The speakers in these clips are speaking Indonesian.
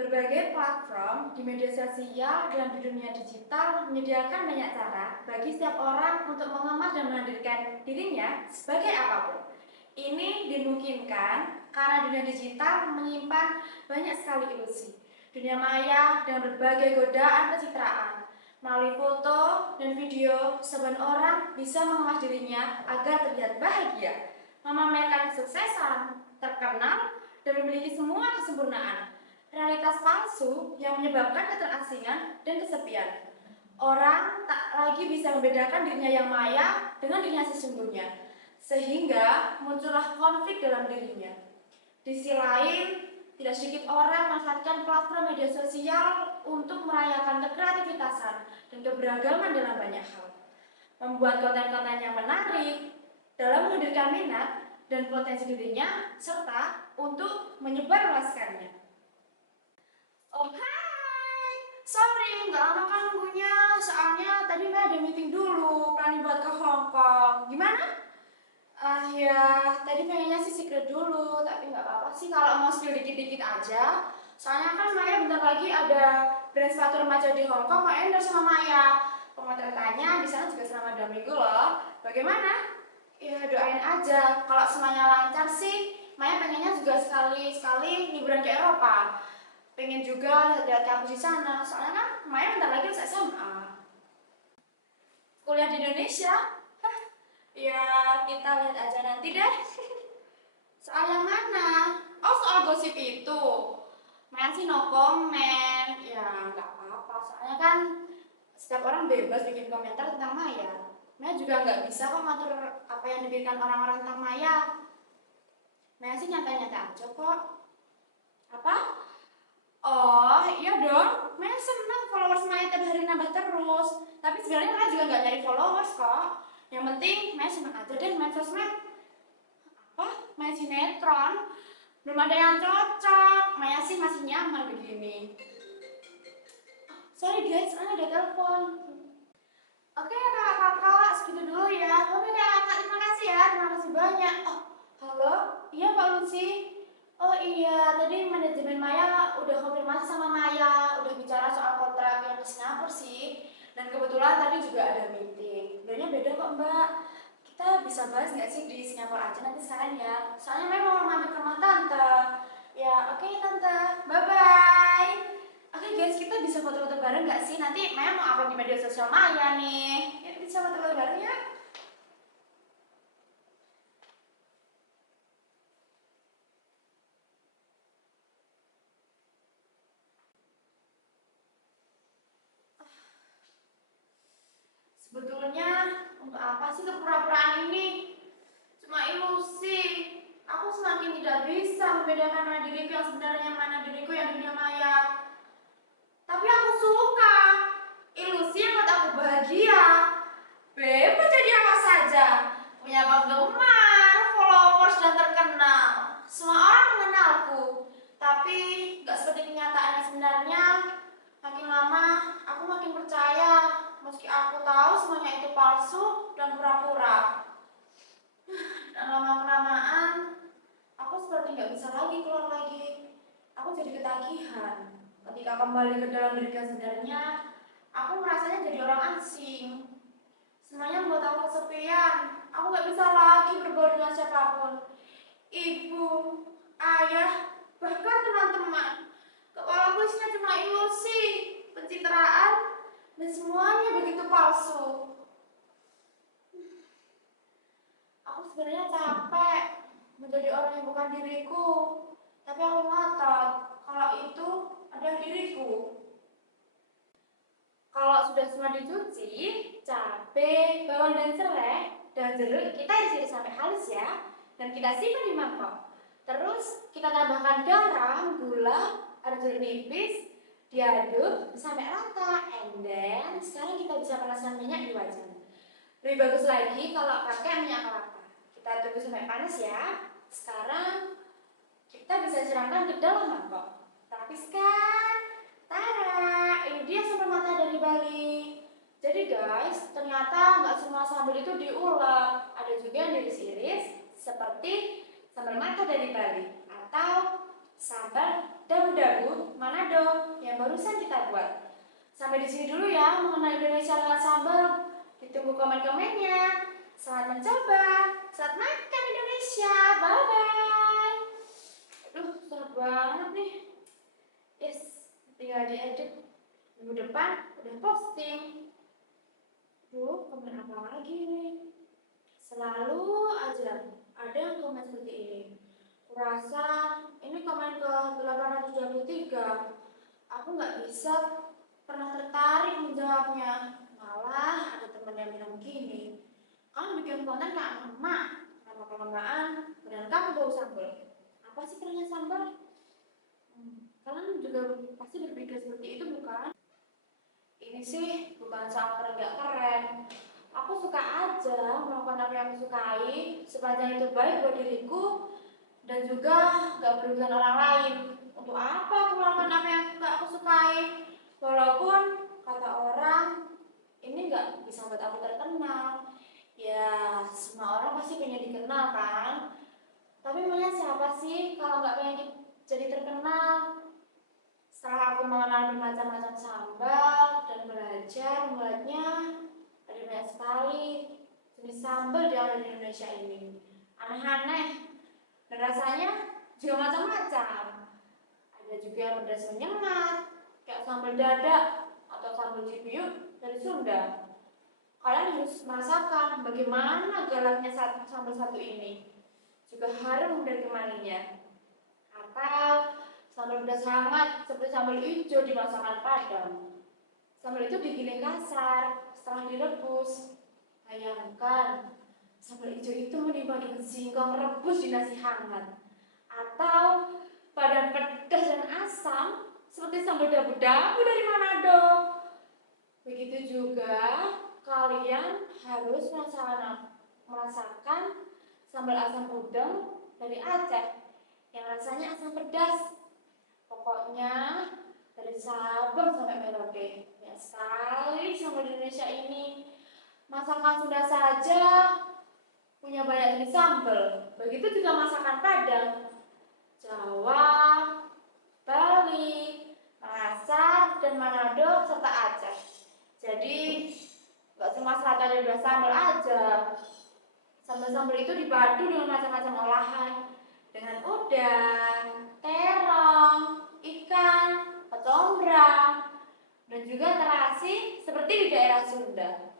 Berbagai platform di media sosial dan di dunia digital menyediakan banyak cara bagi setiap orang untuk mengemas dan menghadirkan dirinya sebagai apapun. Ini dimungkinkan karena dunia digital menyimpan banyak sekali ilusi, dunia maya dan berbagai godaan pencitraan. Melalui foto dan video, sebagian orang bisa mengemas dirinya agar terlihat bahagia, memamerkan kesuksesan, terkenal, dan memiliki semua kesempurnaan. Realitas palsu yang menyebabkan keterasingan dan kesepian. Orang tak lagi bisa membedakan dirinya yang maya dengan dirinya sesungguhnya, sehingga muncullah konflik dalam dirinya. Di sisi lain, tidak sedikit orang memanfaatkan platform media sosial untuk merayakan kekreativitasan dan keberagaman dalam banyak hal, membuat konten-konten yang menarik dalam menghadirkan minat dan potensi dirinya, serta untuk menyebarluaskannya. Oh hai, sorry nggak lama kan nunggunya, soalnya tadi Maya ada meeting dulu, planning buat ke Hong Kong. Gimana? Ya tadi pengennya sih secret dulu, tapi nggak apa-apa sih kalau mau spill dikit-dikit aja. Soalnya kan Maya bentar lagi ada brand sepatu remaja di Hong Kong, mau endorse sama Maya. Pemotretannya di sana juga selama 2 minggu loh. Bagaimana? Ya doain aja. Kalau semuanya lancar sih, Maya pengennya juga sekali-sekali liburan ke Eropa. Pengen juga lihat kampus di sana, soalnya kan Maya bentar lagi lulus SMA. Kuliah di Indonesia? Hah, ya kita lihat aja nanti deh. Soal yang mana? Oh soal gosip itu. Maya sih no comment, ya nggak apa-apa. Soalnya kan setiap orang bebas bikin komentar tentang Maya. Maya juga nggak bisa kok ngatur apa yang dipikirkan orang-orang tentang Maya. Maya sih nyantai-nyantai aja kok. Apa? Oh iya dong, Maya senang followers Maya tiap hari nambah terus. Tapi sebenarnya Maya juga nggak nyari followers kok. Yang penting Maya senang aja deh main sosmed. Apa? Main sinetron? Belum ada yang cocok. Maya sih masih nyaman begini. Sorry guys, ada telepon. Oke kakak-kakak, segitu dulu ya. Oke kakak, terima kasih ya, terima kasih banyak. Oh, halo? Iya Pak Lutfi. Oh iya, tadi manajemen Maya udah konfirmasi sama Maya, udah bicara soal kontrak yang ke Singapura sih. Dan kebetulan tadi juga ada meeting. Bedanya beda kok Mbak. Kita bisa bahas nggak sih di Singapura aja nanti sekarang ya? Soalnya Maya mau mampir ke rumah Tante. Ya oke Tante, bye-bye. Oke guys, kita bisa foto-foto bareng nggak sih? Nanti Maya mau upload di media sosial Maya nih. Ya, bisa foto-foto bareng ya? Sebetulnya untuk apa sih kepura-puraan ini? Cuma ilusi. Aku semakin tidak bisa membedakan mana diriku yang sebenarnya, mana diriku yang dunia maya. Tapi aku suka. Ilusi yang buat aku bahagia. Bebas jadi apa saja. Punya penggemar, followers, dan terkenal. Semua orang mengenalku. Tapi gak seperti kenyataan yang sebenarnya. Makin lama, aku makin percaya. Meski aku tahu semuanya itu palsu dan pura-pura. Dan lama-kelamaan, aku seperti nggak bisa lagi keluar lagi. Aku jadi ketagihan. Ketika kembali ke dalam diri yang sebenarnya, aku merasanya jadi orang asing. Semuanya membuat aku kesepian. Aku nggak bisa lagi bergaul dengan siapapun. Ibu, ayah, bahkan teman-teman. Kepalaku isinya cuma ilusi, pencitraan, dan semuanya begitu palsu. Aku sebenarnya capek menjadi orang yang bukan diriku, tapi aku ngotot kalau itu adalah diriku. Kalau sudah semua dicuci, cabai, bawang dan serai dan jeruk kita isi sampai halus ya, dan kita simpan di mangkok. Terus kita tambahkan garam, gula, air jeruk nipis, diaduk sampai rata, and then sekarang kita bisa panaskan minyak di wajan. Lebih bagus lagi kalau pakai minyak kelapa. Kita tunggu sampai panas ya. Sekarang kita bisa siramkan ke dalam mangkok. Rapis kan? Tara, ini dia sambal mata dari Bali. Jadi guys, ternyata nggak semua sambal itu diulek. Ada juga yang diiris-iris seperti sambal mata dari Bali atau sambal dabu-dabu Manado. yang barusan kita buat. Sampai di sini dulu ya mengenai Indonesia lewat sambal. Ditunggu komen-komennya. Selamat mencoba. Selamat makan Indonesia. Bye-bye. Aduh, susah banget nih. Yes, tinggal diedit. Minggu depan udah posting. Duh, komen apa lagi nih? Selalu aja ada yang komen seperti ini. Kurasa ini komen ke 823. Aku nggak bisa pernah tertarik menjawabnya. Malah ada teman yang bilang begini, kamu bikin konten kayak emak, kenapa kelamaan, dan kamu bau sambal. Apa sih kerennya sambal? Kalian juga pasti berpikir seperti itu bukan? Ini sih bukan soal keren gak keren. Aku suka aja melakukan apa yang aku sukai, sepanjang itu baik buat diriku dan juga gak merugikan orang lain. Untuk apa aku melakukan apa yang gak aku sukai? Walaupun kata orang ini gak bisa buat aku terkenal. Ya semua orang pasti pengen dikenal kan. Tapi memangnya siapa sih kalau gak pengen jadi terkenal? Setelah aku mengenal bermacam-macam sambal dan belajar membuatnya, ada banyak sekali jenis sambal yang ada di Indonesia ini. Aneh-aneh dan rasanya juga macam-macam. Ada juga yang pedas menyengat, kayak sambal dadak atau sambal cibiuk dari Sunda. Kalian harus merasakan bagaimana galaknya sambal satu ini, juga harum dari kemaninya. Atau sambal pedas hangat seperti sambal hijau di masakan Padang. Sambal itu digiling kasar setelah direbus. Bayangkan, sambal hijau itu menimpa dengan singkong rebus di nasi hangat. Atau padan pedas dan asam seperti sambal dabu-dabu dari Manado. Begitu juga kalian harus merasakan sambal asam udang dari Aceh yang rasanya asam pedas. Pokoknya dari Sabang sampai Merauke, banyak sekali sambal di Indonesia ini. Masakan Sunda saja punya banyak jenis sambal. Begitu juga masakan Padang, Jawa, Bali, Makassar, dan Manado serta Aceh. Jadi gak cuma satu ada dua sambal aja. Sambal-sambal itu dipadu dengan macam-macam olahan, dengan udang, terong, ikan, kecombrang, dan juga terasi seperti di daerah Sunda.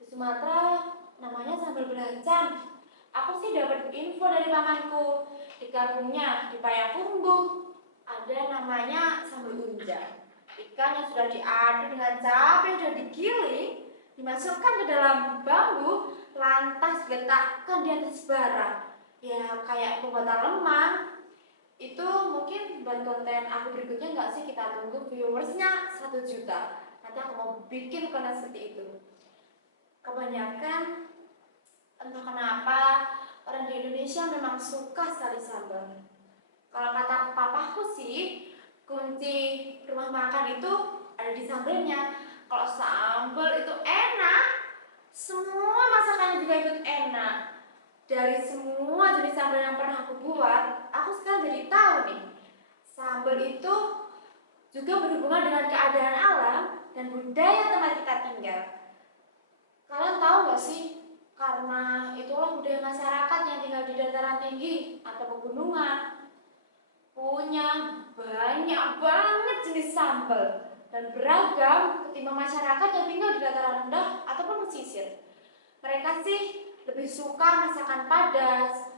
Di Sumatera namanya sambal belacan. Aku sih dapat info dari pamanku. Di kampungnya di Payakumbuh ada namanya sambal unja. Ikan yang sudah diaduk dengan cabai yang sudah digiling dimasukkan ke dalam bambu, lantas diletakkan di atas bara. Ya kayak pembuatan lemang. Itu mungkin buat konten aku berikutnya nggak sih? Kita tunggu viewersnya 1 juta. Nanti aku mau bikin konten seperti itu. Kebanyakan entah kenapa orang di Indonesia memang suka sekali sambal. Kalau kata papaku sih, kunci rumah makan itu ada di sambalnya. Kalau sambal itu enak, semua masakannya juga ikut enak. Dari semua jenis sambal yang pernah aku buat, aku sekarang jadi tahu nih, sambal itu juga berhubungan dengan keadaan alam dan budaya tempat kita tinggal. Kalian tahu gak sih, karena itulah budaya masyarakat yang tinggal di dataran tinggi atau pegunungan, punya banyak banget jenis sambal dan beragam ketimbang masyarakat yang tinggal di dataran rendah ataupun pesisir. Mereka sih lebih suka masakan padas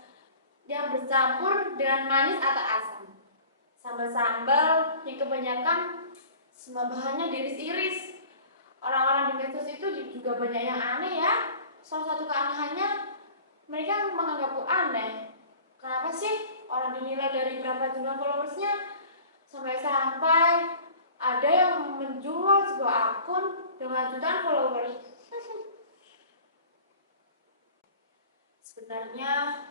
yang bercampur dengan manis atau asam. Sambal-sambal yang kebanyakan semua bahannya diiris-iris. Orang-orang di medsos itu juga banyak yang aneh ya. Salah satu keanehannya, mereka menganggapku aneh. Kenapa sih orang dinilai dari berapa jumlah followersnya? Sampai-sampai ada yang menjual sebuah akun dengan jutaan followers. Sebenarnya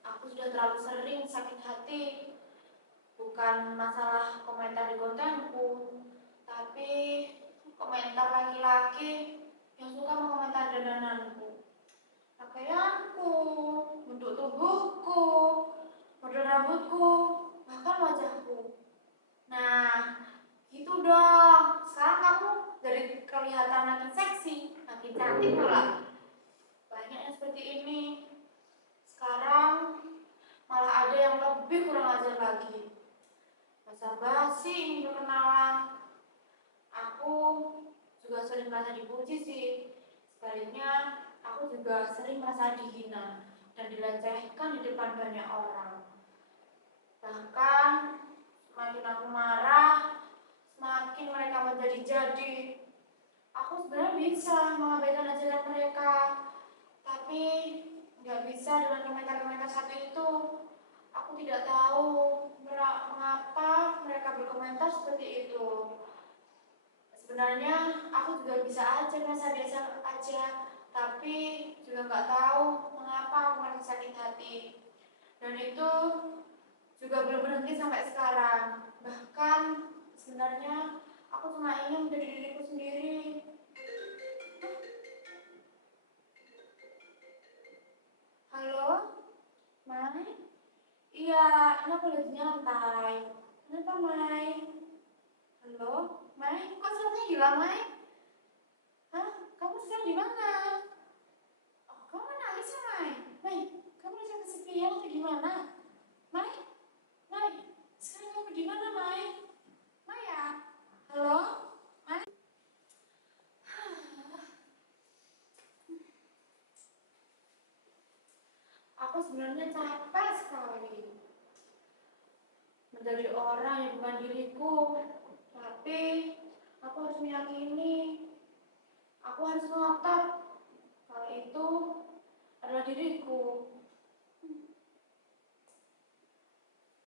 aku sudah terlalu sering sakit hati. Bukan masalah komentar di kontenku, tapi komentar laki-laki yang suka mengomentar dandananku, pakaianku, bentuk tubuhku, model rambutku, bahkan wajahku. Nah, gitu dong. cantik malah. Banyak yang seperti ini. Sekarang malah ada yang lebih kurang ajar lagi. Basa-basi ingin berkenalan. Aku juga sering merasa dipuji sih. Sebaliknya, aku juga sering merasa dihina dan dilecehkan di depan banyak orang. Bahkan, semakin aku marah, semakin mereka menjadi-jadi. Aku sebenarnya bisa mengabaikan ajaran mereka, tapi nggak bisa dengan komentar-komentar satu itu. Aku tidak tahu mengapa mereka berkomentar seperti itu. Sebenarnya aku juga bisa aja merasa biasa aja, tapi juga nggak tahu mengapa aku merasa sakit hati. Dan itu juga belum berhenti sampai sekarang. Bahkan sebenarnya aku cuma ingin menjadi diriku sendiri. Halo, Mai? Iya, ini aku lagi nyantai. Kenapa, Mai? Halo, Mai? Kok suaranya hilang, Mai? Hah? Kamu sekarang di mana? Oh, kamu nangis ya, Mai? Mai, kamu lagi kesepian atau gimana? Mai? Mai? Sekarang kamu di mana, Mai? Mai ya? Halo? Mai? Aku sebenarnya capek sekali menjadi orang yang bukan diriku, tapi aku harus meyakini, aku harus ngotot kalau itu adalah diriku.